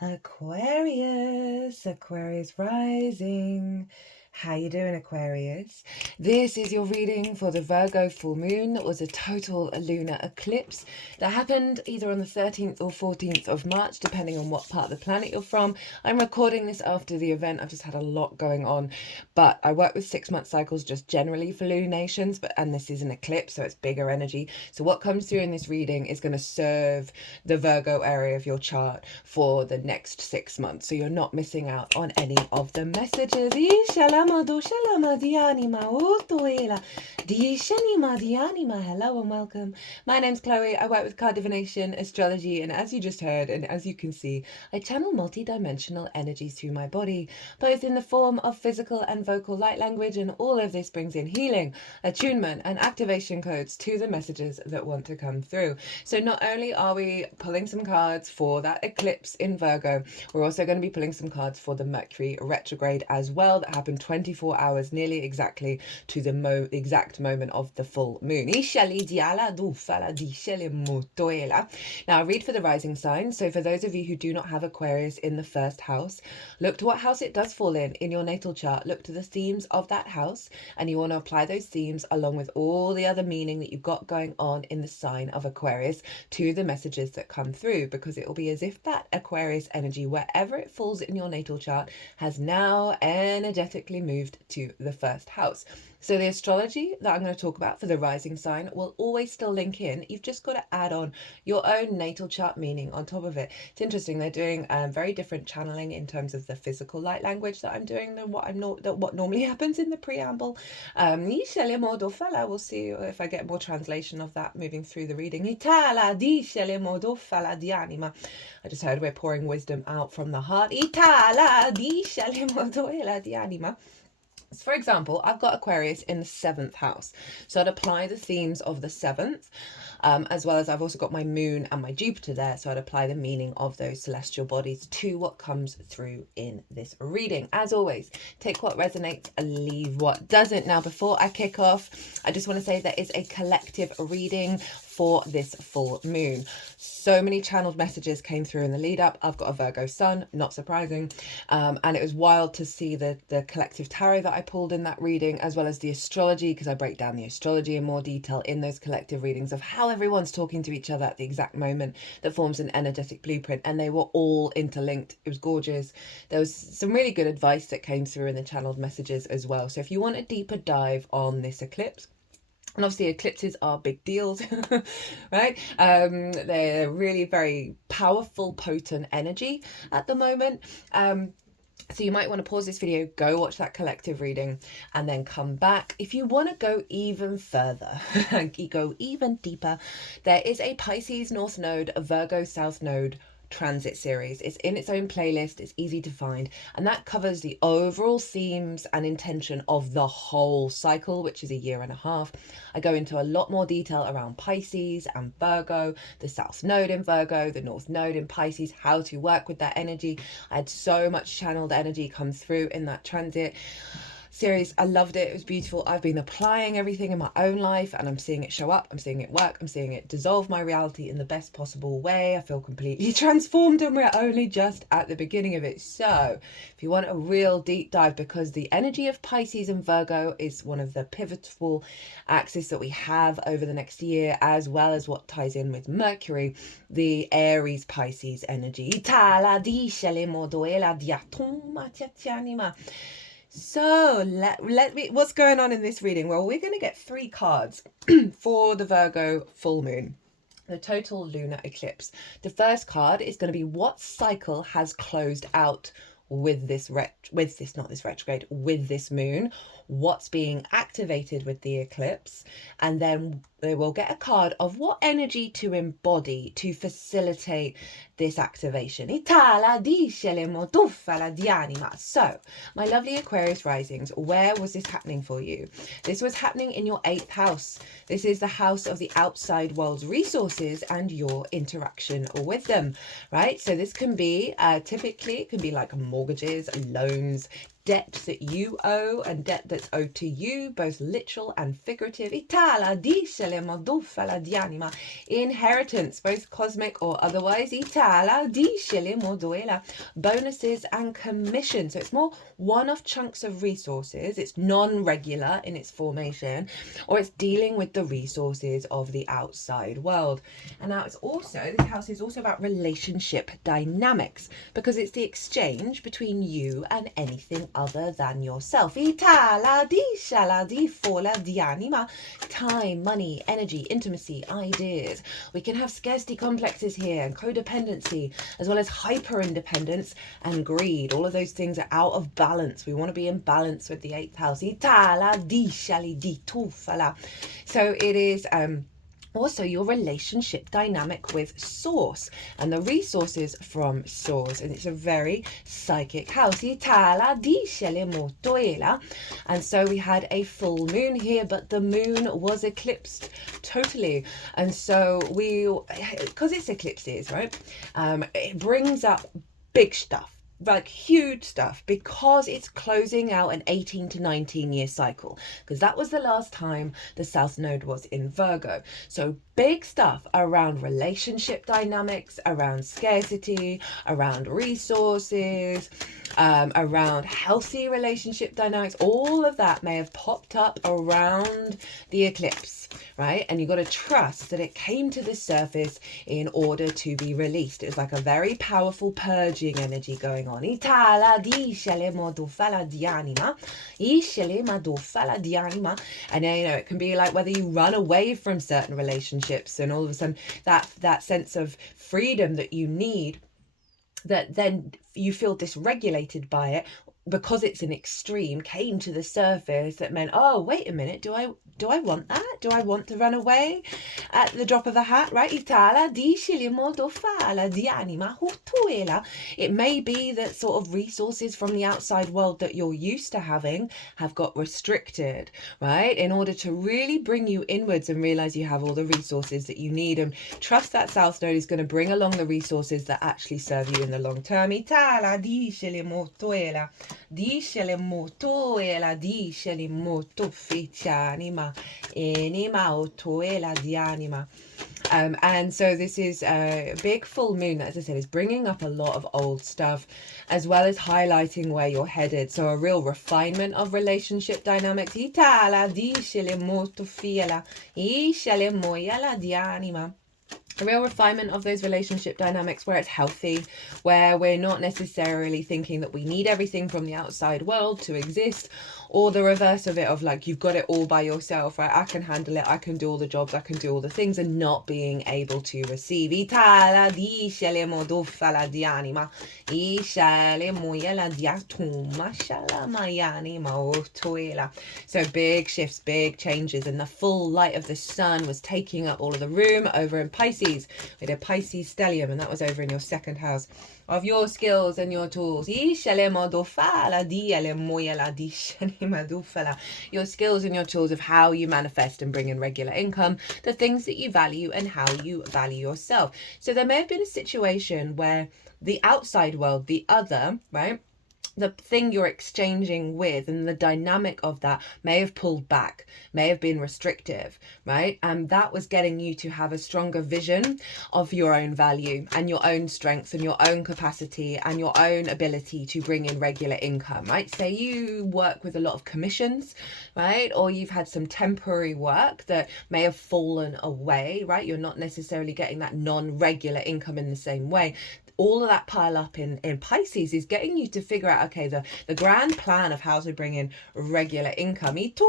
Aquarius, Aquarius rising. How you doing, Aquarius? This is your reading for the Virgo full moon. That was a total lunar eclipse that happened either on the 13th or 14th of March, depending on what part of the planet you're from. I'm recording this after the event. I've just had a lot going on, but I work with 6-month cycles just generally for lunations, and this is an eclipse, so it's bigger energy. So what comes through in this reading is going to serve the Virgo area of your chart for the next 6 months, so you're not missing out on any of the messages. Hello and welcome. My name's Chloe. I work with card divination, astrology, and as you just heard, and as you can see, I channel multi-dimensional energies through my body, both in the form of physical and vocal light language, and all of this brings in healing, attunement, and activation codes to the messages that want to come through. So not only are we pulling some cards for that eclipse in Virgo, we're also going to be pulling some cards for the Mercury retrograde as well, that happened 24 hours nearly exactly to the exact moment of the full moon. Now I read for the rising sign. So for those of you who do not have Aquarius in the first house, look to what house it does fall in your natal chart. Look to the themes of that house, and you want to apply those themes along with all the other meaning that you've got going on in the sign of Aquarius to the messages that come through, because it will be as if that Aquarius energy, wherever it falls in your natal chart, has now energetically moved to the first house. So the astrology that I'm going to talk about for the rising sign will always still link in. You've just got to add on your own natal chart meaning on top of it. It's interesting, they're doing very different channeling in terms of the physical light language that I'm doing than what normally happens in the preamble. We'll see if I get more translation of that moving through the reading. I just heard we're pouring wisdom out from the heart. For example, I've got Aquarius in the 7th house, so I'd apply the themes of the 7th, as well as I've also got my moon and my Jupiter there, so I'd apply the meaning of those celestial bodies to what comes through in this reading. As always, take what resonates and leave what doesn't. Now, before I kick off, I just want to say there is a collective reading for this full moon. So many channeled messages came through in the lead up. I've got a Virgo sun, not surprising, and it was wild to see the collective tarot that I pulled in that reading, as well as the astrology, because I break down the astrology in more detail in those collective readings of how everyone's talking to each other at the exact moment that forms an energetic blueprint, and they were all interlinked. It was gorgeous. There was some really good advice that came through in the channeled messages as well. So if you want a deeper dive on this eclipse, and obviously eclipses are big deals, right? They're really very powerful, potent energy at the moment. So you might want to pause this video, go watch that collective reading, and then come back. If you want to go even further, go even deeper, there is a Pisces North Node, a Virgo South Node transit series. It's in its own playlist, it's easy to find, and that covers the overall themes and intention of the whole cycle, which is a year and a half. I go into a lot more detail around Pisces and Virgo, the South Node in Virgo, the North Node in Pisces, how to work with that energy. I had so much channeled energy come through in that transit series. I loved it. It was beautiful. I've been applying everything in my own life, and I'm seeing it show up. I'm seeing it work. I'm seeing it dissolve my reality in the best possible way. I feel completely transformed, and we're only just at the beginning of it. So if you want a real deep dive, because the energy of Pisces and Virgo is one of the pivotal axes that we have over the next year, as well as what ties in with Mercury, the Aries Pisces energy. So let me, what's going on in this reading? Well, we're going to get 3 cards for the Virgo full moon, the total lunar eclipse. The first card is going to be what cycle has closed out with this moon, what's being activated with the eclipse, and then they will get a card of what energy to embody to facilitate this activation. So, my lovely Aquarius risings, where was this happening for you? This was happening in your 8th house. This is the house of the outside world's resources and your interaction with them, right? So this can be, typically, it can be like mortgages, loans, debt that you owe and debt that's owed to you, both literal and figurative. Itala discele modufala dianima. Inheritance, both cosmic or otherwise. Itala discele moduela. Bonuses and commission. So it's more one-off chunks of resources. It's non-regular in its formation, or it's dealing with the resources of the outside world. And now it's also, this house is also about relationship dynamics, because it's the exchange between you and anything other than yourself. Time, money, energy, intimacy, ideas. We can have scarcity complexes here and codependency, as well as hyper independence and greed. All of those things are out of balance. We want to be in balance with the 8th house. So it is also your relationship dynamic with source and the resources from source, and it's a very psychic house. And so we had a full moon here, but the moon was eclipsed totally, and so because it's eclipses, right, it brings up big stuff, like huge stuff, because it's closing out an 18 to 19 year cycle, because that was the last time the South Node was in Virgo. So big stuff around relationship dynamics, around scarcity, around resources, around healthy relationship dynamics. All of that may have popped up around the eclipse, right? And you got to trust that it came to the surface in order to be released. It was like a very powerful purging energy going on. And it can be like whether you run away from certain relationships, and all of a sudden that sense of freedom that you need, that then you feel dysregulated by it because it's an extreme, came to the surface, that meant, oh, wait a minute, do I want that? Do I want to run away at the drop of a hat, right? It may be that sort of resources from the outside world that you're used to having have got restricted, right? In order to really bring you inwards and realize you have all the resources that you need, and trust that South Node is going to bring along the resources that actually serve you in the long term. And so this is a big full moon that, as I said, is bringing up a lot of old stuff, as well as highlighting where you're headed. So a real refinement of relationship dynamics. A real refinement of those relationship dynamics where it's healthy, where we're not necessarily thinking that we need everything from the outside world to exist, or the reverse of it, of like, you've got it all by yourself, right? I can handle it, I can do all the jobs, I can do all the things, and not being able to receive. So big shifts, big changes, and the full light of the sun was taking up all of the room over in Pisces. We had a Pisces stellium, and that was over in your 2nd house of your skills and your tools. Your skills and your tools of how you manifest and bring in regular income, the things that you value and how you value yourself. So there may have been a situation where the outside world, the other, right, the thing you're exchanging with, and the dynamic of that may have pulled back, may have been restrictive, right? And that was getting you to have a stronger vision of your own value and your own strength and your own capacity and your own ability to bring in regular income, right? Say you work with a lot of commissions, right? Or you've had some temporary work that may have fallen away, right? You're not necessarily getting that non-regular income in the same way. All of that pile up in Pisces is getting you to figure out, okay, the grand plan of how to bring in regular income. But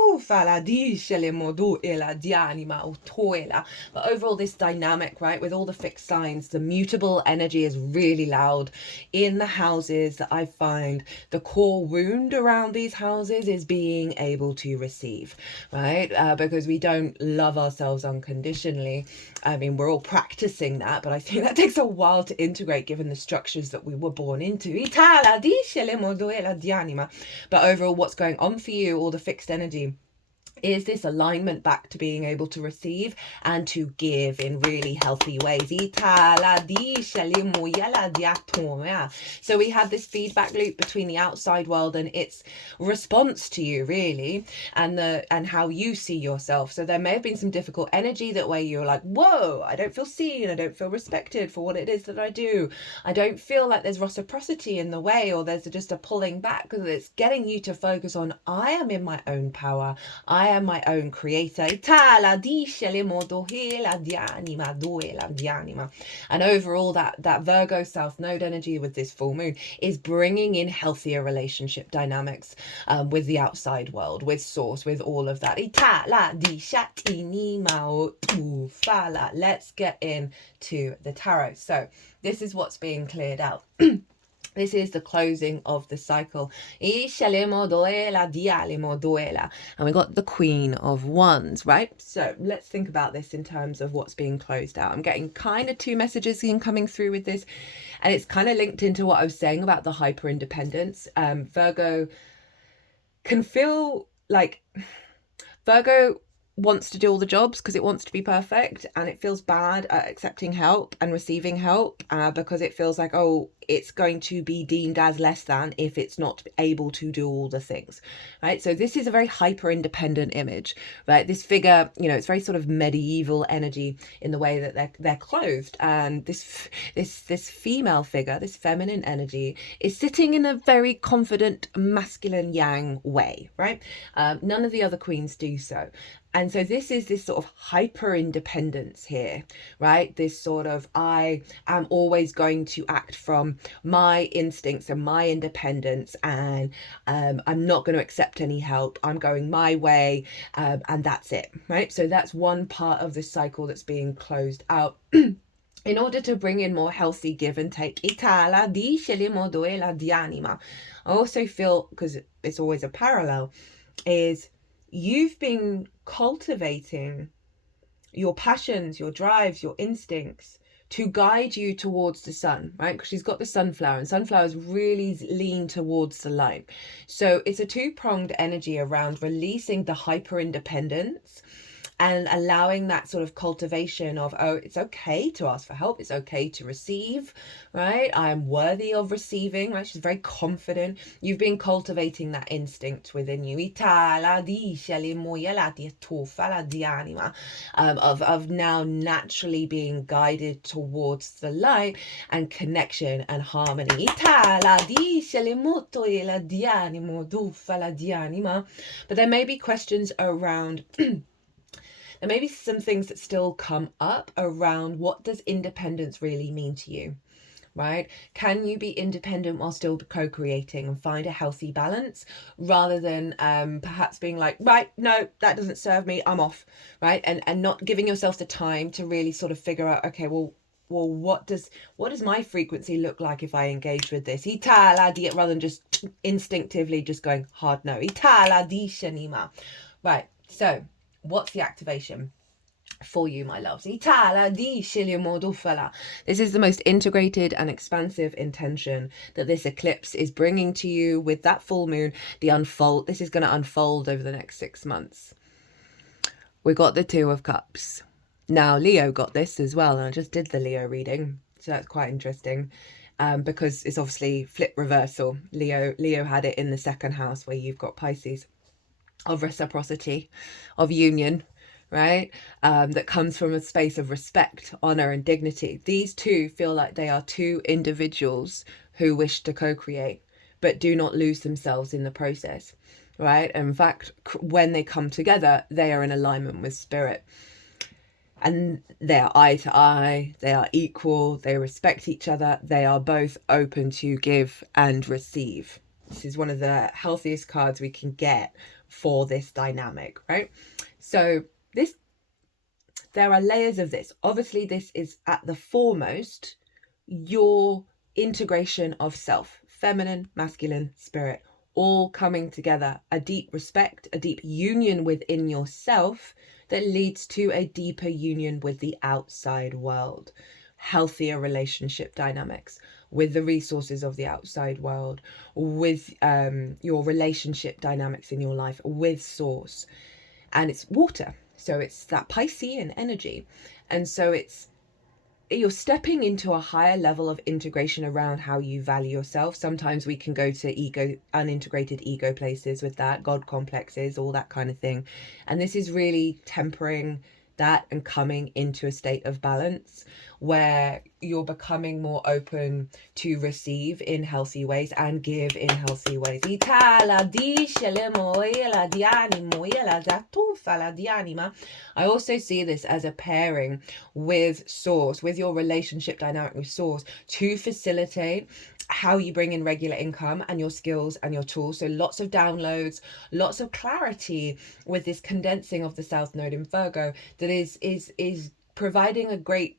overall, this dynamic, right, with all the fixed signs, the mutable energy is really loud in the houses that I find the core wound around these houses is being able to receive, right? Because we don't love ourselves unconditionally. I mean, we're all practicing that, but I think that takes a while to integrate, given the structures that we were born into. But overall, what's going on for you, all the fixed energy, is this alignment back to being able to receive and to give in really healthy ways. So we had this feedback loop between the outside world and its response to you, really, and how you see yourself. So there may have been some difficult energy that way you're like, whoa, I don't feel seen, I don't feel respected for what it is that I do, I don't feel like there's reciprocity in the way, or there's just a pulling back, because it's getting you to focus on, I am in my own power, I am my own creator. And overall, that Virgo South Node energy with this full moon is bringing in healthier relationship dynamics with the outside world, with source, with all of that. Let's get into the tarot. So this is what's being cleared out. This is the closing of the cycle. And we got the Queen of Wands, right? So let's think about this in terms of what's being closed out. I'm getting kind of two messages coming through with this. And it's kind of linked into what I was saying about the hyper-independence. Virgo can feel like Virgo wants to do all the jobs because it wants to be perfect, and it feels bad at accepting help and receiving help because it feels like, oh, it's going to be deemed as less than if it's not able to do all the things, right? So this is a very hyper independent image, right? This figure, you know, it's very sort of medieval energy in the way that they're clothed, and this female figure, this feminine energy, is sitting in a very confident masculine yang way, right? None of the other queens do so. And so this is this sort of hyper independence here, right? This sort of, I am always going to act from my instincts and my independence, and I'm not going to accept any help. I'm going my way, and that's it, right? So that's one part of the cycle that's being closed out. In order to bring in more healthy give and take. I also feel, because it's always a parallel, is you've been cultivating your passions, your drives, your instincts to guide you towards the sun, right? Because she's got the sunflower, and sunflowers really lean towards the light. So it's a two-pronged energy around releasing the hyper-independence and allowing that sort of cultivation of, oh, it's okay to ask for help, it's okay to receive, right? I'm worthy of receiving, right? She's very confident. You've been cultivating that instinct within you, of now naturally being guided towards the light and connection and harmony. But there may be questions around there may be some things that still come up around, what does independence really mean to you, right? Can you be independent while still co-creating and find a healthy balance, rather than perhaps being like, right, no, that doesn't serve me, I'm off, right? And not giving yourself the time to really sort of figure out, okay, well, what does my frequency look like if I engage with this? Rather than just instinctively just going hard no. Right, so what's the activation for you, my loves? This is the most integrated and expansive intention that this eclipse is bringing to you with that full moon. This is going to unfold over the next 6 months. We got the Two of Cups. Now Leo got this as well, and I just did the Leo reading, so that's quite interesting. Because it's obviously flip reversal. Leo had it in the second house, where you've got Pisces, of reciprocity, of union, right? That comes from a space of respect, honor, and dignity. These two feel like they are two individuals who wish to co-create, but do not lose themselves in the process, right? And in fact, when they come together, they are in alignment with spirit. And they are eye to eye, they are equal, they respect each other, they are both open to give and receive. This is one of the healthiest cards we can get for this dynamic, right? So there are layers of this. Obviously, this is at the foremost your integration of self, feminine, masculine, spirit, all coming together, a deep respect, a deep union within yourself that leads to a deeper union with the outside world, healthier relationship dynamics with the resources of the outside world, with your relationship dynamics in your life, with source. and it's water. So it's that Piscean energy. And so you're stepping into a higher level of integration around how you value yourself. Sometimes we can go to unintegrated ego places with that, God complexes, all that kind of thing. And this is really tempering that and coming into a state of balance where you're becoming more open to receive in healthy ways and give in healthy ways. I also see this as a pairing with Source, with your relationship dynamic with Source, to facilitate how you bring in regular income and your skills and your tools. So lots of downloads, lots of clarity with this condensing of the South Node in Virgo that is providing a great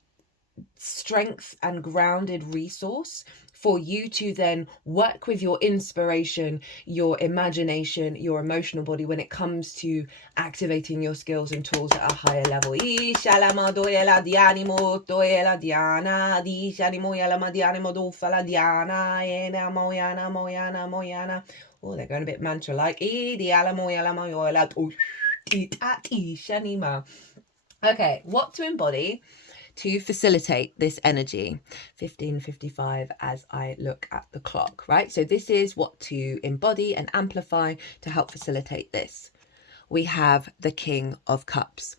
strength and grounded resource for you to then work with your inspiration, your imagination, your emotional body when it comes to activating your skills and tools at a higher level. Oh, they're going a bit mantra-like. Okay, what to embody to facilitate this energy. 15:55 as I look at the clock, right? So this is what to embody and amplify to help facilitate this. We have the King of Cups.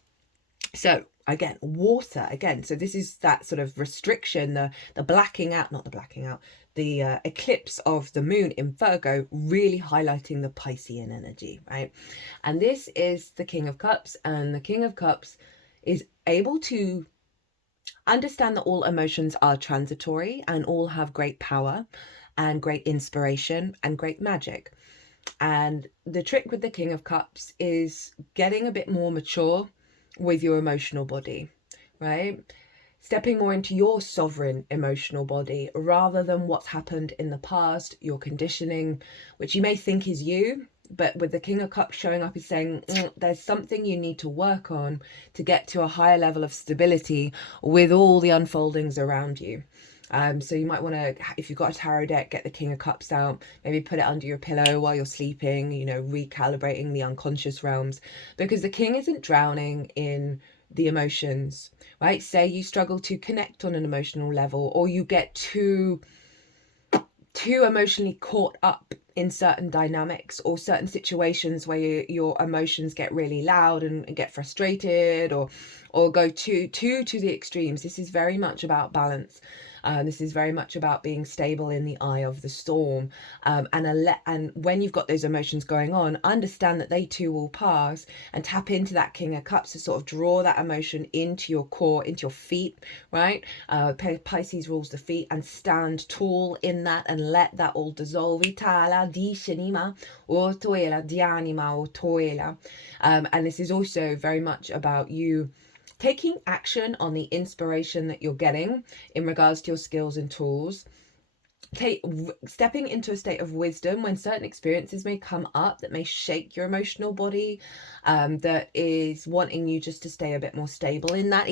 So again, water again. So this is that sort of restriction, the blacking out, not the blacking out, the eclipse of the moon in Virgo, really highlighting the Piscean energy, right? And this is the King of Cups, and the King of Cups is able to understand that all emotions are transitory and all have great power and great inspiration and great magic. And the trick with the King of Cups is getting a bit more mature with your emotional body, right? Stepping more into your sovereign emotional body rather than what's happened in the past, your conditioning, which you may think is you, but with the King of Cups showing up is saying there's something you need to work on to get to a higher level of stability with all the unfoldings around you. So you might want to, if you've got a tarot deck, get the King of Cups out, maybe put it under your pillow while you're sleeping, you know, recalibrating the unconscious realms, because the King isn't drowning in the emotions, right? Say you struggle to connect on an emotional level, or you get too emotionally caught up in certain dynamics or certain situations where your emotions get really loud and get frustrated, or go to the extremes. This is very much about balance. This is very much about being stable in the eye of the storm, and when you've got those emotions going on, understand that they too will pass, and tap into that King of Cups to sort of draw that emotion into your core, into your feet, right? Pisces rules the feet, and stand tall in that and let that all dissolve. And this is also very much about you taking action on the inspiration that you're getting in regards to your skills and tools. Stepping into a state of wisdom when certain experiences may come up that may shake your emotional body, that is wanting you just to stay a bit more stable in that,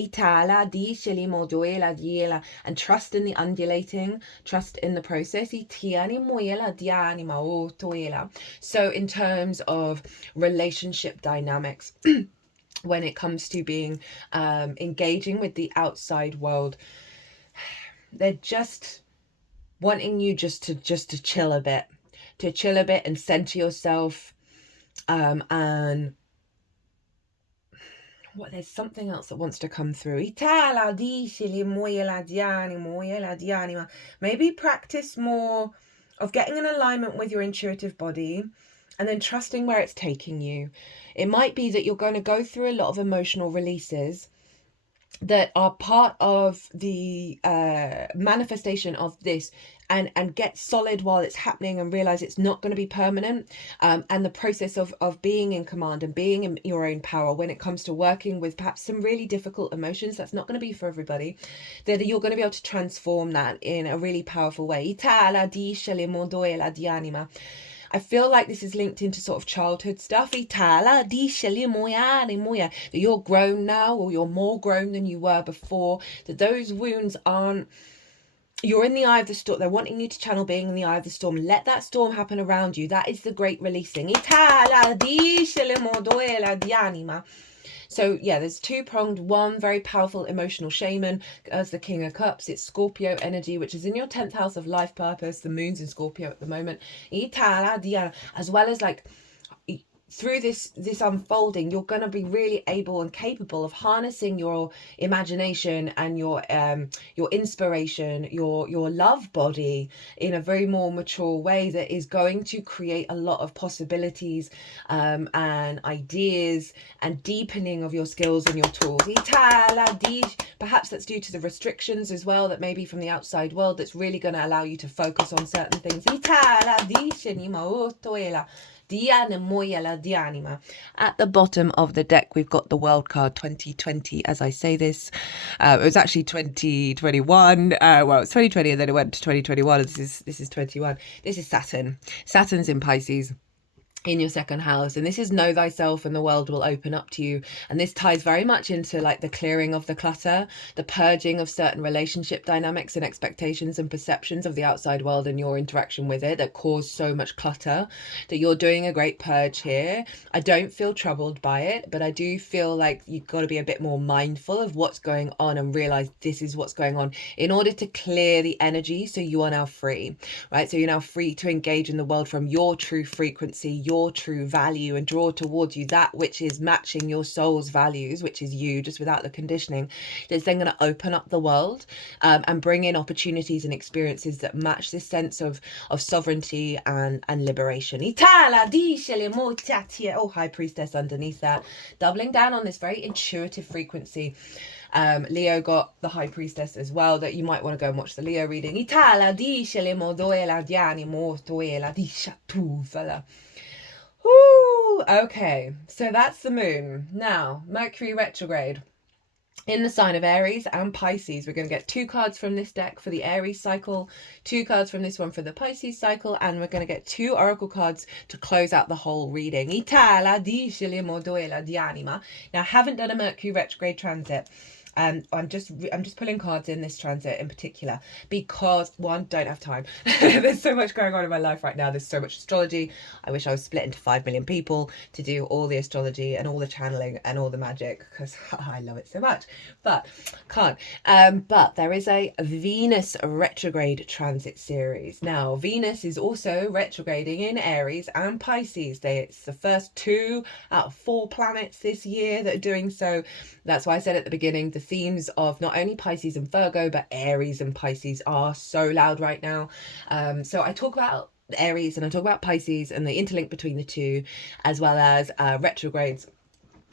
and trust in the undulating, trust in the process. So in terms of relationship dynamics, when it comes to being engaging with the outside world, they're just wanting you just to chill a bit, and center yourself, and there's something else that wants to come through. Maybe practice more of getting in alignment with your intuitive body and then trusting where it's taking you. It might be that you're going to go through a lot of emotional releases that are part of the manifestation of this, and get solid while it's happening and realize it's not going to be permanent, and the process of being in command and being in your own power when it comes to working with perhaps some really difficult emotions. That's not going to be for everybody, that you're going to be able to transform that in a really powerful way. I feel like this is linked into sort of childhood stuff. That you're grown now, or you're more grown than you were before, that those wounds aren't you're in the eye of the storm. They're wanting you to channel being in the eye of the storm. Let that storm happen around you. That is the great releasing. So yeah, there's two-pronged. One very powerful emotional shaman as the King of Cups. It's Scorpio energy, which is in your 10th house of life purpose. The moon's in Scorpio at the moment. As well as like, through this unfolding, you're going to be really able and capable of harnessing your imagination and your inspiration, your love body in a very more mature way that is going to create a lot of possibilities and ideas and deepening of your skills and your tools. Perhaps that's due to the restrictions as well that maybe from the outside world that's really going to allow you to focus on certain things. At the bottom of the deck, we've got the World card 2020. As I say this, it was actually 2021. Well, it's 2020 and then it went to 2021. This is 21. This is Saturn. Saturn's in Pisces, in your second house, and this is know thyself and the world will open up to you. And this ties very much into like the clearing of the clutter, the purging of certain relationship dynamics and expectations and perceptions of the outside world and your interaction with it that cause so much clutter. That you're doing a great purge here. I don't feel troubled by it, but I do feel like you've got to be a bit more mindful of what's going on and realize this is what's going on in order to clear the energy, so you are now free, right? So you're now free to engage in the world from your true frequency, your true value, and draw towards you that which is matching your soul's values, which is you, just without the conditioning. That's then going to open up the world and bring in opportunities and experiences that match this sense of sovereignty and liberation. Oh, High Priestess underneath that, doubling down on this very intuitive frequency. Leo got the High Priestess as well, that you might want to go and watch the Leo reading. Woo! Okay, so that's the moon. Now, Mercury retrograde in the sign of Aries and Pisces. We're going to get 2 cards from this deck for the Aries cycle, 2 cards from this one for the Pisces cycle, and we're going to get 2 oracle cards to close out the whole reading. Now, I haven't done a Mercury retrograde transit. I'm just pulling cards in this transit in particular because, one, don't have time. There's so much going on in my life right now. There's so much astrology. I wish I was split into 5 million people to do all the astrology and all the channeling and all the magic, because I love it so much, but can't. But there is a Venus retrograde transit series. Now, Venus is also retrograding in Aries and Pisces. It's the first 2 out of 4 planets this year that are doing so. That's why I said at the beginning, the themes of not only Pisces and Virgo, but Aries and Pisces are so loud right now. So I talk about Aries and I talk about Pisces and the interlink between the two, as well as retrogrades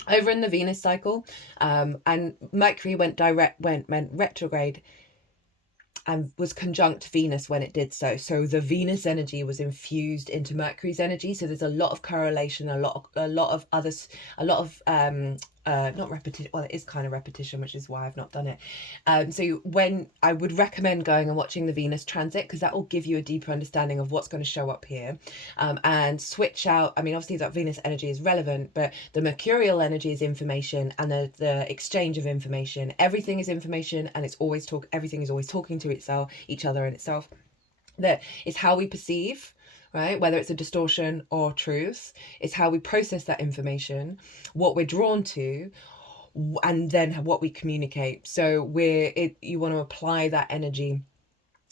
over in the Venus cycle. And Mercury went retrograde and was conjunct Venus when it did so. So the Venus energy was infused into Mercury's energy. So there's a lot of correlation, a lot of others, not repetition. Well, it is kind of repetition, which is why I've not done it. So when I would recommend going and watching the Venus transit, because that will give you a deeper understanding of what's going to show up here, and switch out. I mean, obviously that Venus energy is relevant, but the Mercurial energy is information, and the exchange of information. Everything is information, and everything is always talking to each other and itself. That is how we perceive, right? Whether it's a distortion or truth, it's how we process that information, what we're drawn to, and then what we communicate. So you want to apply that energy.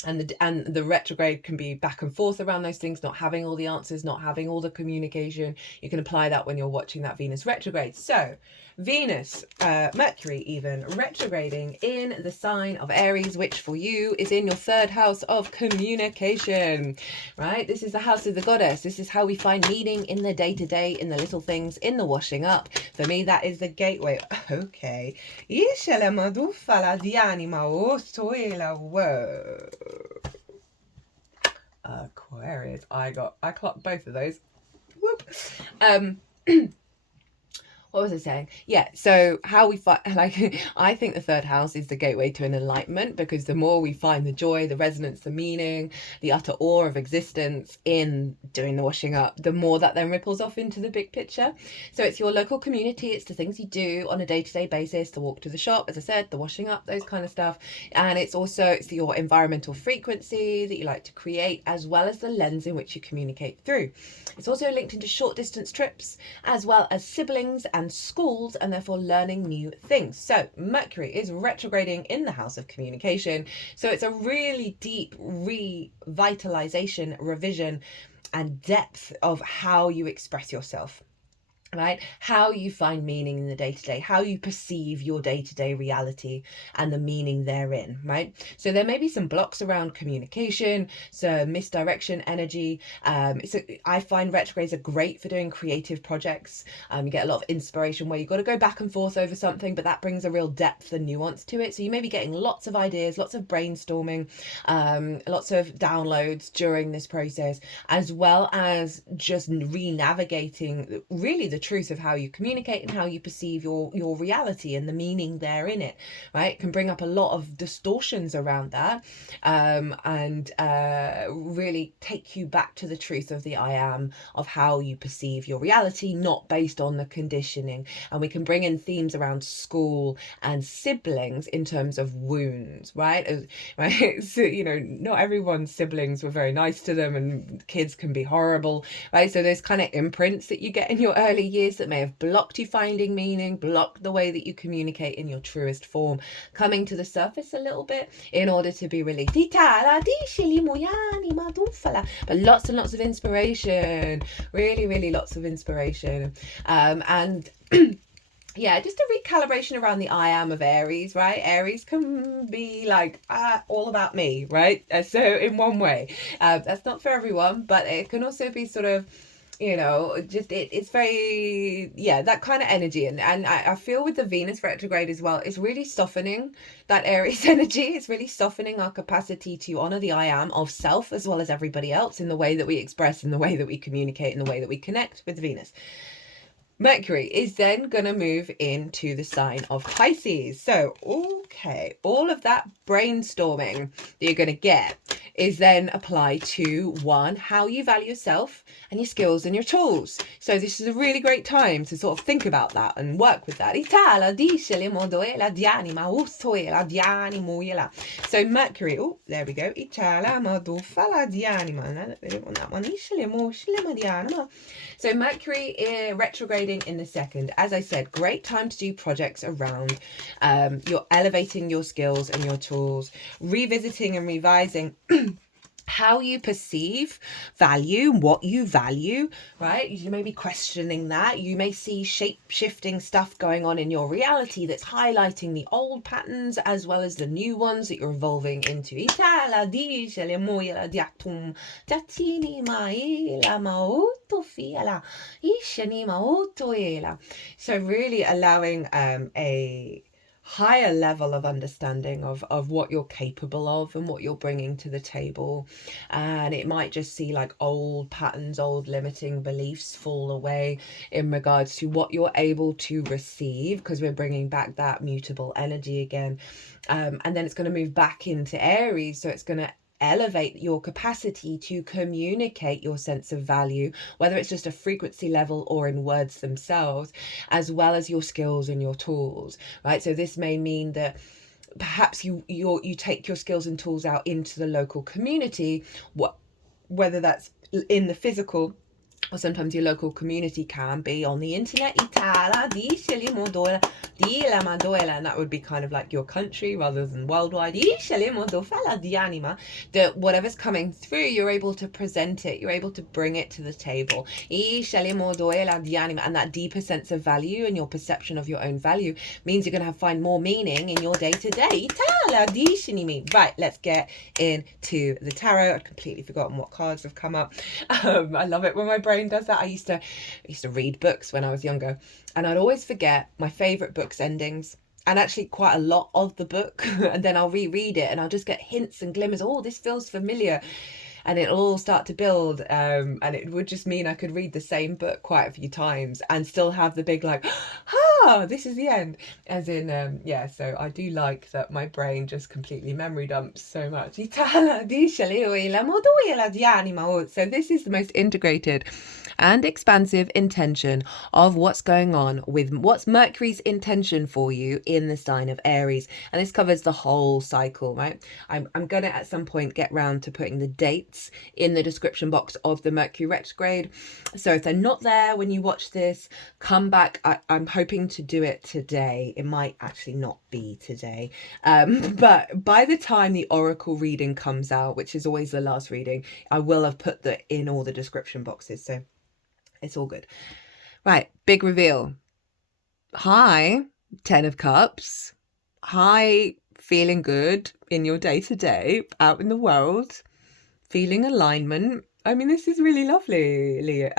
And the retrograde can be back and forth around those things, not having all the answers, not having all the communication. You can apply that when you're watching that Venus retrograde. So Venus, Mercury even, retrograding in the sign of Aries, which for you is in your 3rd house of communication, right? This is the house of the goddess. This is how we find meaning in the day-to-day, in the little things, in the washing up. For me, that is the gateway. Okay. Aquarius. I clocked both of those. Whoop. what was I saying? Yeah, so how we find, like, I think the third house is the gateway to an enlightenment, because the more we find the joy, the resonance, the meaning, the utter awe of existence in doing the washing up, the more that then ripples off into the big picture. So it's your local community, it's the things you do on a day-to-day basis, the walk to the shop, as I said, the washing up, those kind of stuff. And it's your environmental frequency that you like to create, as well as the lens in which you communicate through. It's also linked into short distance trips, as well as siblings and schools, and therefore learning new things. So Mercury is retrograding in the house of communication. So it's a really deep revitalization, revision, and depth of how you express yourself. Right? How you find meaning in the day-to-day, how you perceive your day-to-day reality and the meaning therein, right? So there may be some blocks around communication, so misdirection energy. I find retrogrades are great for doing creative projects. You get a lot of inspiration where you've got to go back and forth over something, but that brings a real depth and nuance to it. So you may be getting lots of ideas, lots of brainstorming, lots of downloads during this process, as well as just re-navigating really the truth of how you communicate and how you perceive your reality and the meaning there in it, right? It can bring up a lot of distortions around that, and really take you back to the truth of the I am, of how you perceive your reality, not based on the conditioning. And we can bring in themes around school and siblings in terms of wounds, right? Right? So, not everyone's siblings were very nice to them, and kids can be horrible, right? So there's kind of imprints that you get in your early years that may have blocked you finding meaning, blocked the way that you communicate in your truest form, coming to the surface a little bit in order to be released. But lots and lots of inspiration, really lots of inspiration, and yeah, just a recalibration around the I am of Aries, right? Aries can be like all about me, right? So in one way, that's not for everyone, but it can also be sort of, just it's very, that kind of energy. And I feel with the Venus retrograde as well, it's really softening that Aries energy. It's really softening our capacity to honor the I am of self as well as everybody else in the way that we express, in the way that we communicate, in the way that we connect with Venus. Mercury is then going to move into the sign of Pisces. So, okay, all of that brainstorming that you're going to get is then applied to, one, how you value yourself and your skills and your tools. So this is a really great time to sort of think about that and work with that. So Mercury, oh, there we go. So Mercury retrograding in the second. As I said, great time to do projects around you're elevating your skills and your tools, revisiting and revising how you perceive value, what you value, right? You may be questioning that. You may see shape-shifting stuff going on in your reality that's highlighting the old patterns as well as the new ones that you're evolving into. So really allowing a higher level of understanding of what you're capable of and what you're bringing to the table. And it might just see like old patterns, old limiting beliefs fall away in regards to what you're able to receive, because we're bringing back that mutable energy again. And then it's going to move back into Aries, so it's going to elevate your capacity to communicate your sense of value, whether it's just a frequency level or in words themselves, as well as your skills and your tools, right? So this may mean that perhaps you take your skills and tools out into the local community, whether that's in the physical, or sometimes your local community can be on the internet, and that would be kind of like your country rather than worldwide. That whatever's coming through, you're able to present it, you're able to bring it to the table. And that deeper sense of value and your perception of your own value means you're going to find more meaning in your day-to-day. Right, let's get into the tarot. I'd completely forgotten what cards have come up. I love it when my brain does that. I used to read books when I was younger, and I'd always forget my favorite book's endings, and actually quite a lot of the book, and then I'll reread it and I'll just get hints and glimmers. Oh, this feels familiar. and it'll all start to build, and it would just mean I could read the same book quite a few times and still have the big like, ah, this is the end, as in yeah. So I do like that my brain just completely memory dumps so much. So this is the most integrated and expansive intention of what's going on with what's Mercury's intention for you in the sign of Aries, and this covers the whole cycle, right? I'm gonna at some point get round to putting the dates in the description box of the Mercury retrograde, so if they're not there when you watch this, come back. I'm hoping to do it today. It might actually not be today, but by the time the oracle reading comes out, which is always the last reading, I will have put that in all the description boxes, so it's all good. Right, big reveal. Hi, 10 of Cups. Hi, feeling good in your day-to-day, out in the world, feeling alignment. I mean, this is really lovely, Leo.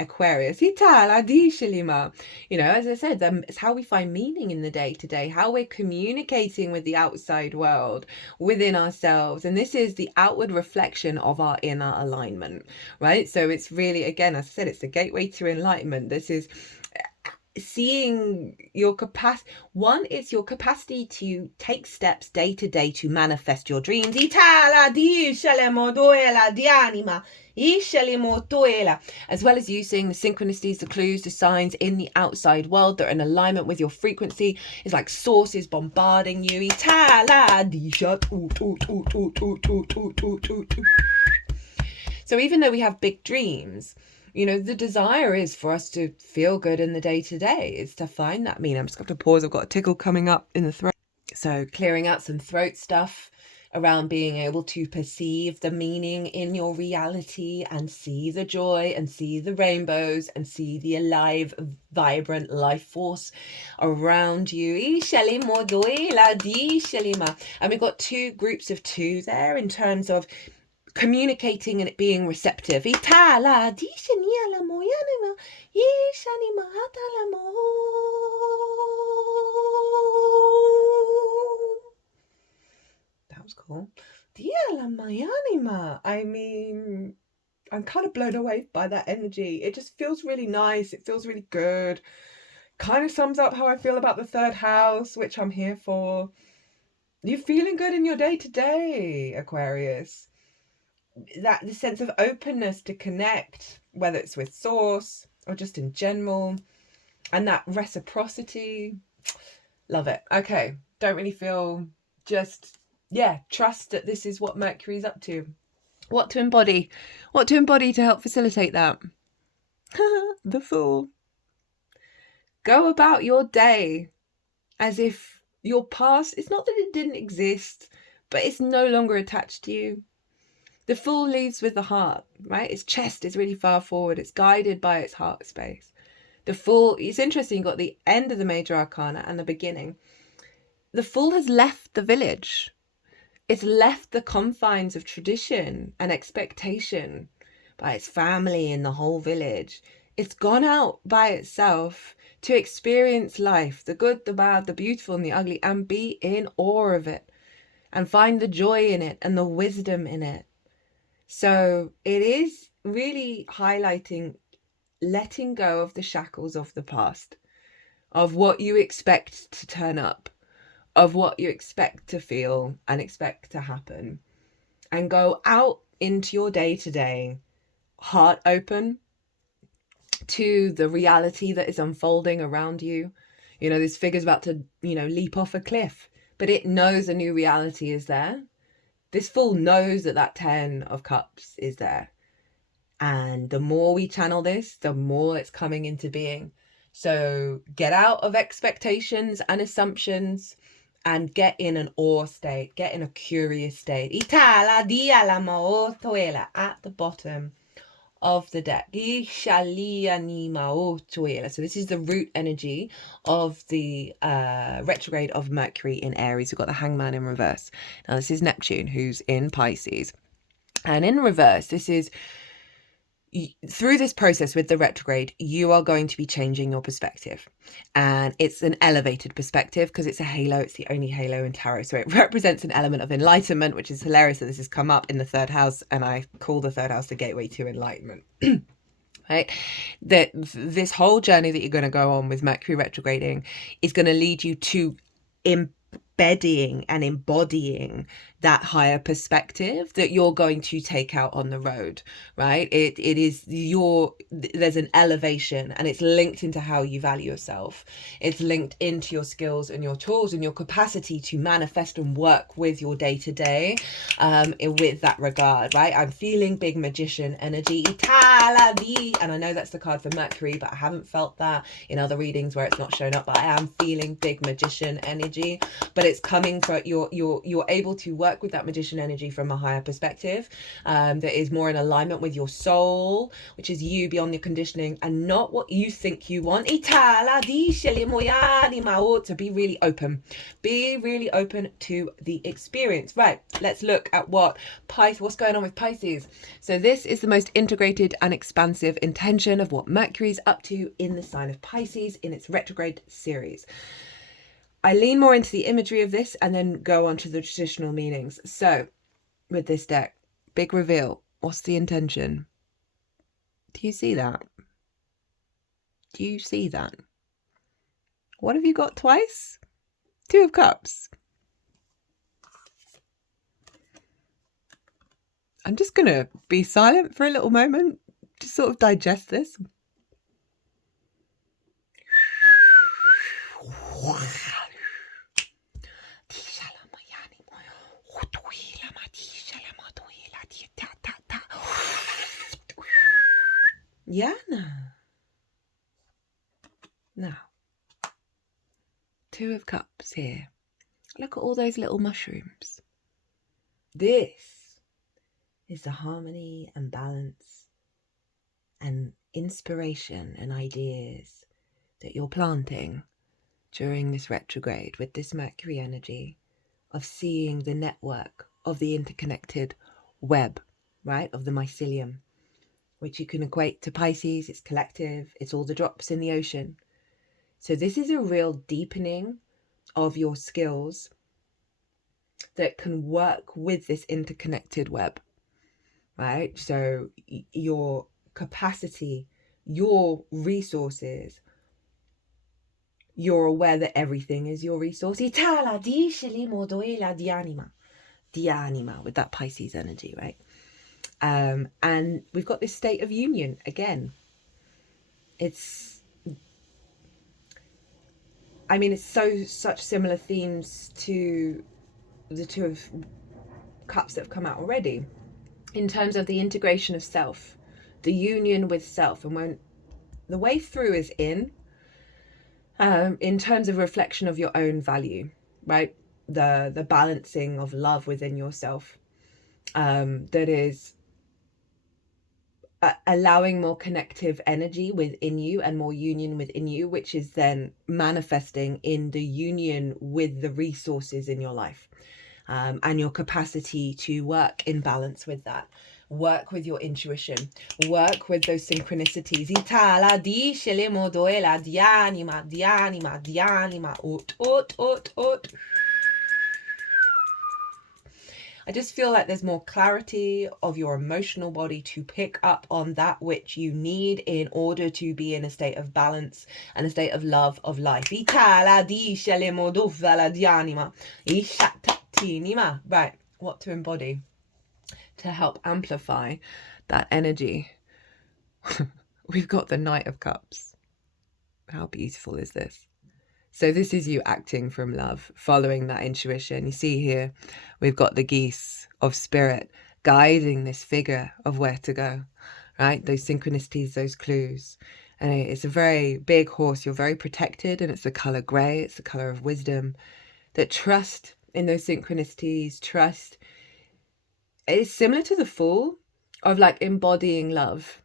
Aquarius. You know, as I said, it's how we find meaning in the day-to-day, how we're communicating with the outside world, within ourselves. And this is the outward reflection of our inner alignment, right? So it's really, again, as I said, it's the gateway to enlightenment. This is seeing your capacity. One, it's your capacity to take steps day to day to manifest your dreams, as well as using the synchronicities, the clues, the signs in the outside world that are in alignment with your frequency. It's like sources bombarding you. So even though we have big dreams, you know, the desire is for us to feel good in the day-to-day. It's to find that meaning. I'm just going to pause. I've got a tickle coming up in the throat. So clearing out some throat stuff around being able to perceive the meaning in your reality and see the joy and see the rainbows and see the alive, vibrant life force around you. And we've got two groups of two there in terms of communicating and it being receptive. That was cool. I mean, I'm kind of blown away by that energy. It just feels really nice. It feels really good. Kind of sums up how I feel about the third house, which I'm here for. You're feeling good in your day-to-day, Aquarius. That the sense of openness to connect, whether it's with source or just in general, and that reciprocity, love it. Okay, don't really feel, just trust that this is what Mercury's up to. What to embody to help facilitate that. The Fool. Go about your day as if your past, it's not that it didn't exist, but it's no longer attached to you. The Fool leads with the heart, right? Its chest is really far forward. It's guided by its heart space. The Fool, it's interesting, you've got the end of the major arcana and the beginning. The Fool has left the village. It's left the confines of tradition and expectation by its family and the whole village. It's gone out by itself to experience life, the good, the bad, the beautiful and the ugly, and be in awe of it and find the joy in it and the wisdom in it. So it is really highlighting letting go of the shackles of the past, of what you expect to turn up, of what you expect to feel and expect to happen, and go out into your day-to-day, heart open to the reality that is unfolding around you. You know, this figure's about to, leap off a cliff, but it knows a new reality is there. This Fool knows that 10 of Cups is there. And the more we channel this, the more it's coming into being. So get out of expectations and assumptions and get in an awe state, get in a curious state. At the bottom of the deck. So this is the root energy of the retrograde of Mercury in Aries. We've got the Hangman in reverse. Now, this is Neptune, who's in Pisces. And in reverse, this is through this process with the retrograde, you are going to be changing your perspective, and it's an elevated perspective because it's a halo. It's the only halo in tarot, so it represents an element of enlightenment, which is hilarious that this has come up in the third house, and I call the third house the gateway to enlightenment. Right, that this whole journey that you're going to go on with Mercury retrograding is going to lead you to embedding and embodying that higher perspective that you're going to take out on the road, right? It is there's an elevation, and it's linked into how you value yourself. It's linked into your skills and your tools and your capacity to manifest and work with your day-to-day with that regard, right? I'm feeling big magician energy, and I know that's the card for Mercury, but I haven't felt that in other readings where it's not shown up, but I am feeling big magician energy. But it's coming from you're able to work with that magician energy from a higher perspective that is more in alignment with your soul, which is you beyond your conditioning, and not what you think you want. So be really open to the experience. Right, let's look at what's going on with Pisces. So this is the most integrated and expansive intention of what Mercury's up to in the sign of Pisces in its retrograde series. I lean more into the imagery of this and then go on to the traditional meanings. So, with this deck, big reveal. What's the intention? Do you see that? Do you see that? What have you got twice? Two of Cups. I'm just going to be silent for a little moment, just sort of digest this. Yeah. Now, Two of Cups here. Look at all those little mushrooms. This is the harmony and balance and inspiration and ideas that you're planting during this retrograde with this Mercury energy of seeing the network of the interconnected web, right, of the mycelium, which you can equate to Pisces. It's collective. It's all the drops in the ocean. So this is a real deepening of your skills that can work with this interconnected web, right? So your capacity, your resources, you're aware that everything is your resource. With that Pisces energy, right? And we've got this state of union again. It's such similar themes to the Two of Cups that have come out already in terms of the integration of self, the union with self. And when the way through is in terms of reflection of your own value, right? The balancing of love within yourself, that is allowing more connective energy within you and more union within you, which is then manifesting in the union with the resources in your life, and your capacity to work in balance with that. Work with your intuition, work with those synchronicities. I just feel like there's more clarity of your emotional body to pick up on that which you need in order to be in a state of balance and a state of love of life. Right, what to embody to help amplify that energy. We've got the Knight of Cups. How beautiful is this? So this is you acting from love, following that intuition. You see here, we've got the geese of spirit guiding this figure of where to go, right? Those synchronicities, those clues. And it's a very big horse. You're very protected, and it's the color gray. It's the color of wisdom. That trust in those synchronicities, trust. It's similar to the Fool of like embodying love,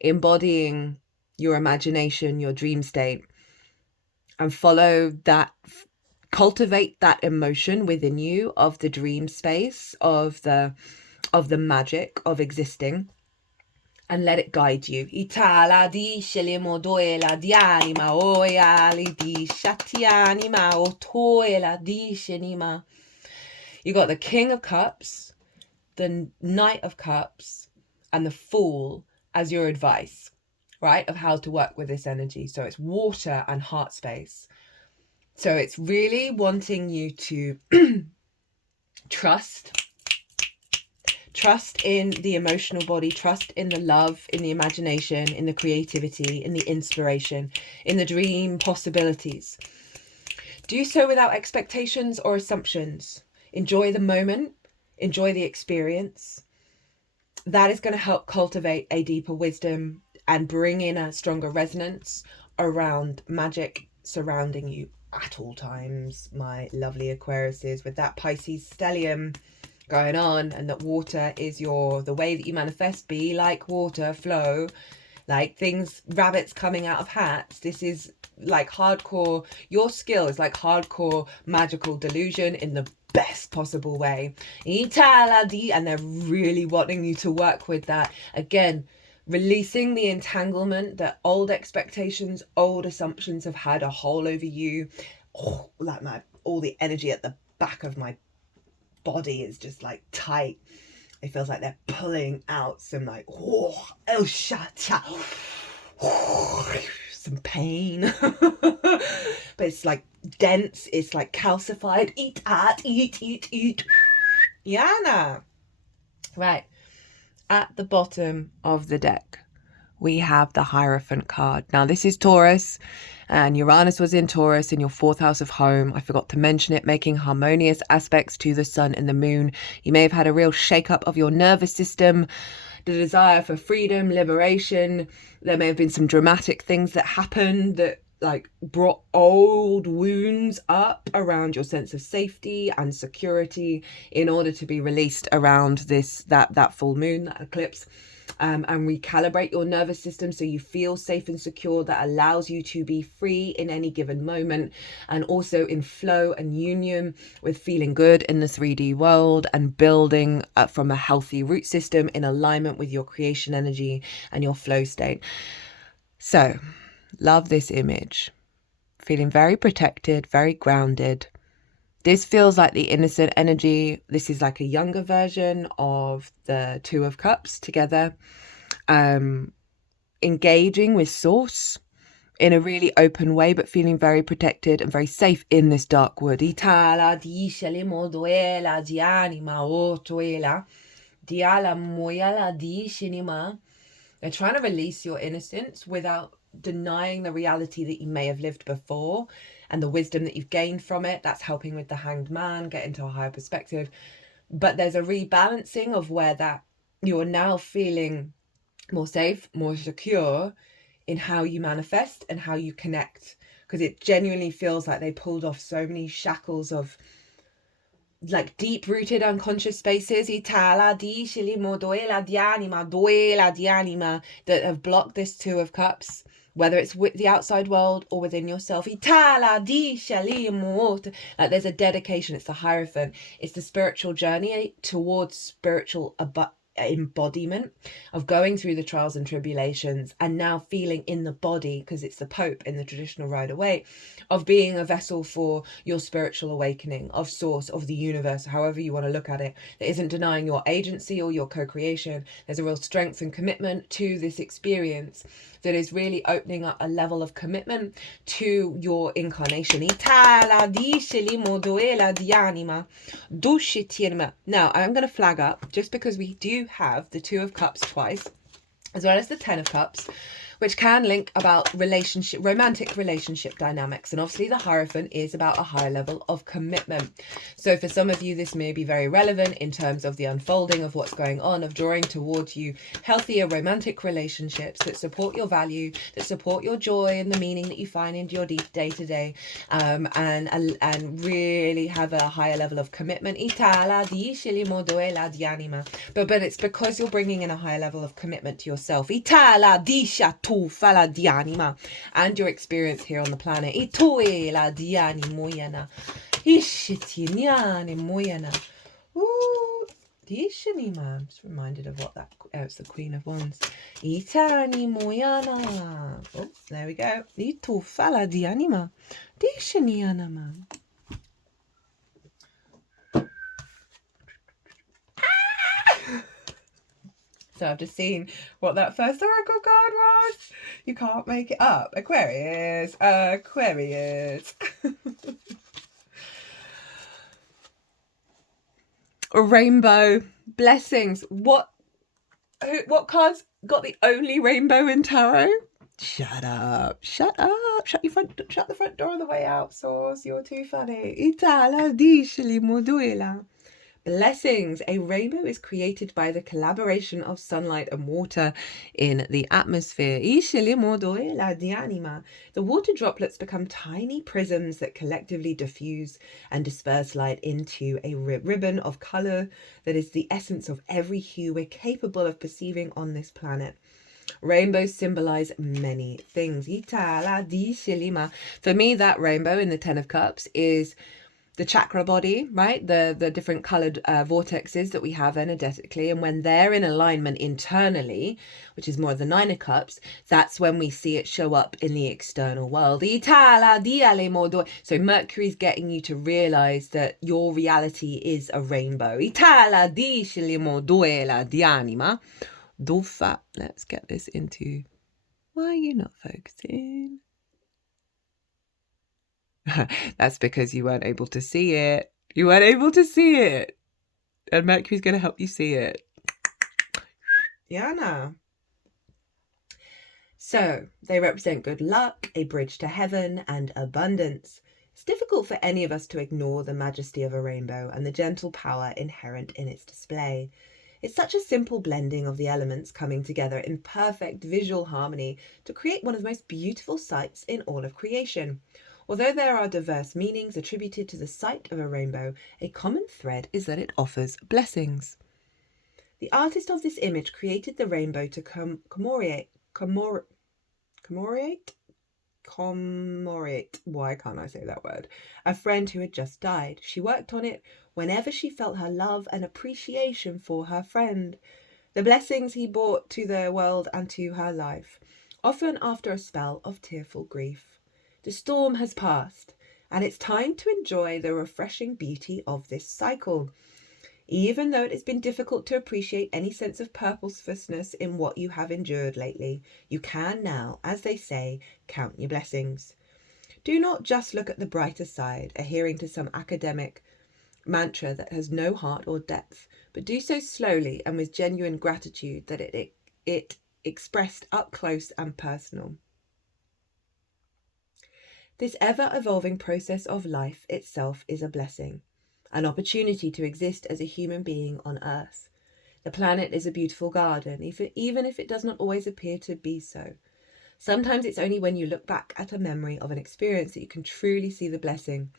embodying your imagination, your dream state. And follow that, cultivate that emotion within you of the dream space, of the magic of existing. and let it guide you. Itala di scelimo doela di anima, oiali di shati anima, otoela di shenima. You got the King of Cups, the Knight of Cups, and the Fool as your advice, right, of how to work with this energy. So it's water and heart space. So it's really wanting you to trust in the emotional body, trust in the love, in the imagination, in the creativity, in the inspiration, in the dream possibilities. Do so without expectations or assumptions. Enjoy the moment, enjoy the experience. That is going to help cultivate a deeper wisdom and bring in a stronger resonance around magic surrounding you at all times, my lovely Aquariuses, with that Pisces stellium going on, and that water is the way that you manifest. Be like water, flow like things, rabbits coming out of hats. This is like hardcore, your skill is like hardcore magical delusion in the best possible way. And they're really wanting you to work with that. Again, releasing the entanglement that old expectations, old assumptions have had a hold over you. Oh, like all the energy at the back of my body is just like tight. It feels like they're pulling out some like some pain. But it's like dense, it's like calcified. Eat. Yana. Right. At the bottom of the deck, we have the Hierophant card. Now, this is Taurus, and Uranus was in Taurus in your 4th house of home. I forgot to mention it, making harmonious aspects to the sun and the moon. You may have had a real shake-up of your nervous system, the desire for freedom, liberation. There may have been some dramatic things that happened that like brought old wounds up around your sense of safety and security in order to be released around that full moon, that eclipse. And recalibrate your nervous system so you feel safe and secure. That allows you to be free in any given moment, and also in flow and union with feeling good in the 3D world and building from a healthy root system in alignment with your creation energy and your flow state. So, love this image. Feeling very protected, very grounded. This feels like the innocent energy. This is like a younger version of the Two of Cups together. Engaging with source in a really open way, but feeling very protected and very safe in this dark wood. They're trying to release your innocence without denying the reality that you may have lived before and the wisdom that you've gained from it. That's helping with the Hanged Man, get into a higher perspective. But there's a rebalancing of where that you are now feeling more safe, more secure in how you manifest and how you connect, because it genuinely feels like they pulled off so many shackles of like deep rooted unconscious spaces that have blocked this Two of Cups, whether it's with the outside world or within yourself. Like there's a dedication. It's the Hierophant. It's the spiritual journey towards spiritual embodiment of going through the trials and tribulations, and now feeling in the body, because it's the Pope in the traditional Rider-Waite, of being a vessel for your spiritual awakening, of source, of the universe, however you want to look at it, that isn't denying your agency or your co-creation. There's a real strength and commitment to this experience that is really opening up a level of commitment to your incarnation. Now, I'm going to flag up, just because we do have the Two of Cups twice, as well as the Ten of Cups, which can link about romantic relationship dynamics. And obviously the Hierophant is about a higher level of commitment. So for some of you, this may be very relevant in terms of the unfolding of what's going on, of drawing towards you healthier romantic relationships that support your value, that support your joy and the meaning that you find in your deep day-to-day, and really have a higher level of commitment. But it's because you're bringing in a higher level of commitment to yourself and your experience here on the planet. Dishanima. I'm just reminded of what that... Oh, it's the Queen of Wands. Itani moyana. Oh, there we go. Itu fala di anima. Dishanianama. So I've just seen what that first oracle card was. You can't make it up. Aquarius. Aquarius. Rainbow. Blessings. What cards got the only rainbow in tarot? Shut up. Shut up. Shut the front door on the way out, Source. You're too funny. Itala dishli moduela. Blessings. A rainbow is created by the collaboration of sunlight and water in the atmosphere. The water droplets become tiny prisms that collectively diffuse and disperse light into a ribbon of colour that is the essence of every hue we're capable of perceiving on this planet. Rainbows symbolize many things. For me, that rainbow in the Ten of Cups is the chakra body, right? The different coloured vortexes that we have energetically. And when they're in alignment internally, which is more of the Nine of Cups, that's when we see it show up in the external world. So Mercury's getting you to realise that your reality is a rainbow. Let's get this into... Why are you not focusing? That's because you weren't able to see it. You weren't able to see it. And Mercury's going to help you see it. Yana. So, they represent good luck, a bridge to heaven, and abundance. It's difficult for any of us to ignore the majesty of a rainbow and the gentle power inherent in its display. It's such a simple blending of the elements coming together in perfect visual harmony to create one of the most beautiful sights in all of creation. Although there are diverse meanings attributed to the sight of a rainbow, a common thread is that it offers blessings. The artist of this image created the rainbow to commemorate. Why can't I say that word? A friend who had just died. She worked on it whenever she felt her love and appreciation for her friend. The blessings he brought to the world and to her life, often after a spell of tearful grief. The storm has passed, and it's time to enjoy the refreshing beauty of this cycle. Even though it has been difficult to appreciate any sense of purposelessness in what you have endured lately, you can now, as they say, count your blessings. Do not just look at the brighter side, adhering to some academic mantra that has no heart or depth, but do so slowly and with genuine gratitude that it expressed up close and personal. This ever-evolving process of life itself is a blessing, an opportunity to exist as a human being on Earth. The planet is a beautiful garden, even if it does not always appear to be so. Sometimes it's only when you look back at a memory of an experience that you can truly see the blessing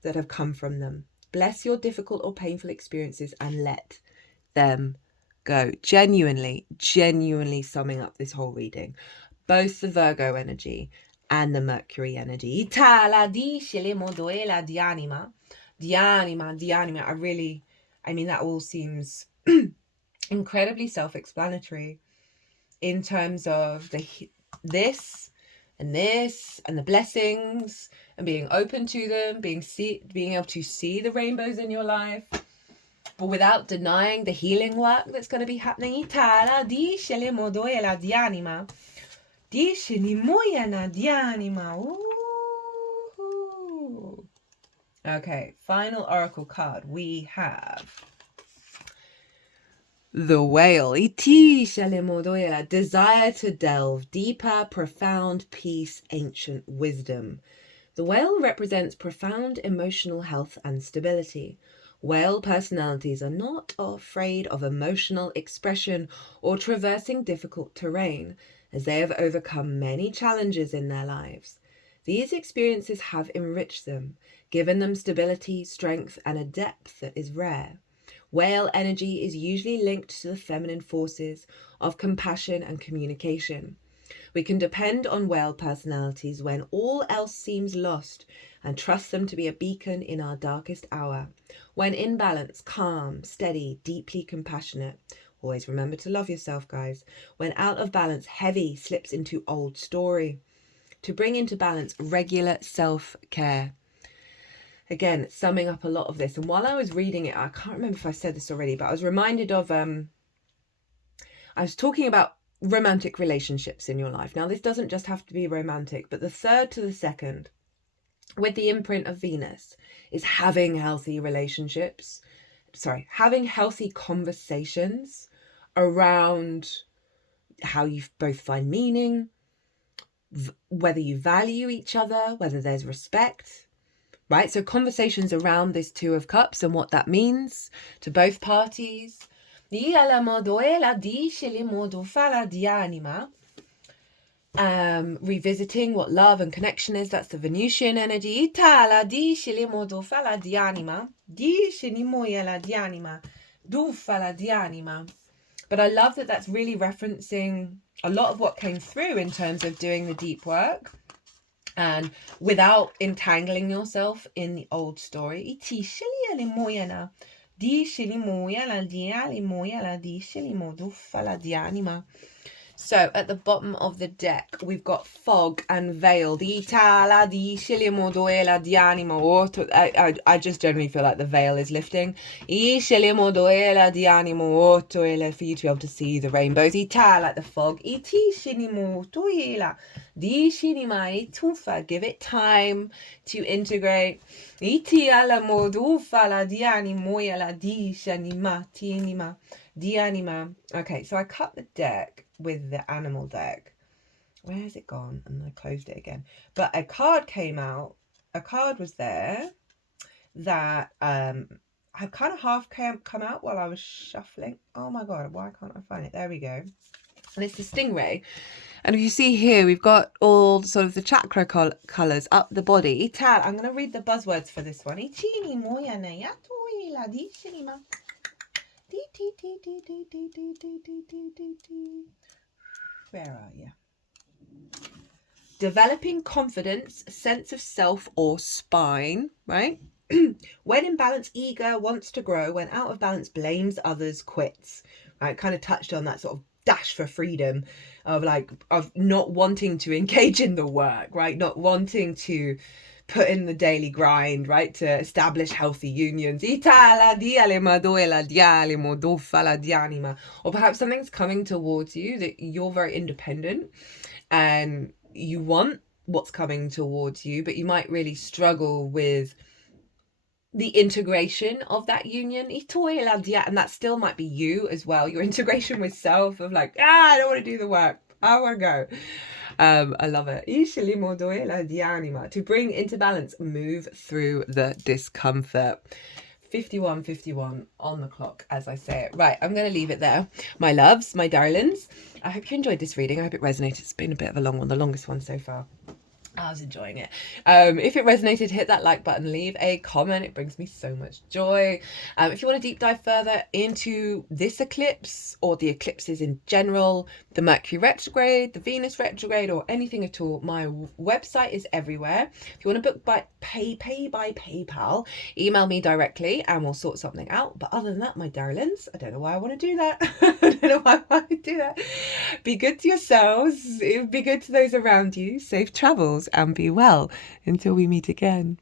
that have come from them. Bless your difficult or painful experiences and let them go. Genuinely summing up this whole reading. Both the Virgo energy and the Mercury energy. That all seems incredibly self-explanatory in terms of this and the blessings and being open to them, being able to see the rainbows in your life, but without denying the healing work that's going to be happening. Okay, final oracle card. We have the Whale. Desire to delve deeper, profound peace, ancient wisdom. The Whale represents profound emotional health and stability. Whale personalities are not afraid of emotional expression or traversing difficult terrain, as they have overcome many challenges in their lives. These experiences have enriched them, given them stability, strength, and a depth that is rare. Whale energy is usually linked to the feminine forces of compassion and communication. We can depend on whale personalities when all else seems lost, and trust them to be a beacon in our darkest hour. When in balance, calm, steady, deeply compassionate. Always remember to love yourself, guys. When out of balance, heavy, slips into old story. To bring into balance, regular self-care. Again, summing up a lot of this. And while I was reading it, I can't remember if I said this already, but I was reminded of, I was talking about romantic relationships in your life. Now, this doesn't just have to be romantic, but the third to the second, with the imprint of Venus, is having healthy relationships. Having healthy conversations around how you both find meaning, whether you value each other, whether there's respect, right? So conversations around this Two of Cups and what that means to both parties. Revisiting what love and connection is. That's the Venusian energy. But I love that that's really referencing a lot of what came through in terms of doing the deep work and without entangling yourself in the old story. So at the bottom of the deck, we've got fog and veil. I just generally feel like the veil is lifting. For you to be able to see the rainbows. Like the fog. Give it time to integrate. Okay, so I cut the deck with the animal deck. Where has it gone? And I closed it again. But a card came out. A card was there that had kind of half come out while I was shuffling. Oh my god, why can't I find it? There we go. And it's the stingray. And if you see here, we've got all sort of the chakra colours up the body. I'm going to read the buzzwords for this one. Where are you? Developing confidence, sense of self or spine, right? When in balance, eager, wants to grow. When out of balance, blames others, quits. Right, kind of touched on that sort of dash for freedom of not wanting to engage in the work, right? Not wanting to put in the daily grind, right? To establish healthy unions. Or perhaps something's coming towards you that you're very independent and you want what's coming towards you, but you might really struggle with the integration of that union. And that still might be you as well. Your integration with self of I don't want to do the work. I want to go. I love it. To bring into balance, move through the discomfort. 51:51 on the clock as I say it. Right, I'm going to leave it there. My loves, my darlings. I hope you enjoyed this reading. I hope it resonated. It's been a bit of a long one, the longest one so far. I was enjoying it. If it resonated, hit that like button, leave a comment. It brings me so much joy. If you want to deep dive further into this eclipse or the eclipses in general, the Mercury retrograde, the Venus retrograde, or anything at all, my website is everywhere. If you want to book by pay by PayPal, email me directly and we'll sort something out. But other than that, my darlings, I don't know why I want to do that. I don't know why I want to do that. Be good to yourselves. Be good to those around you. Safe travels and be well until we meet again.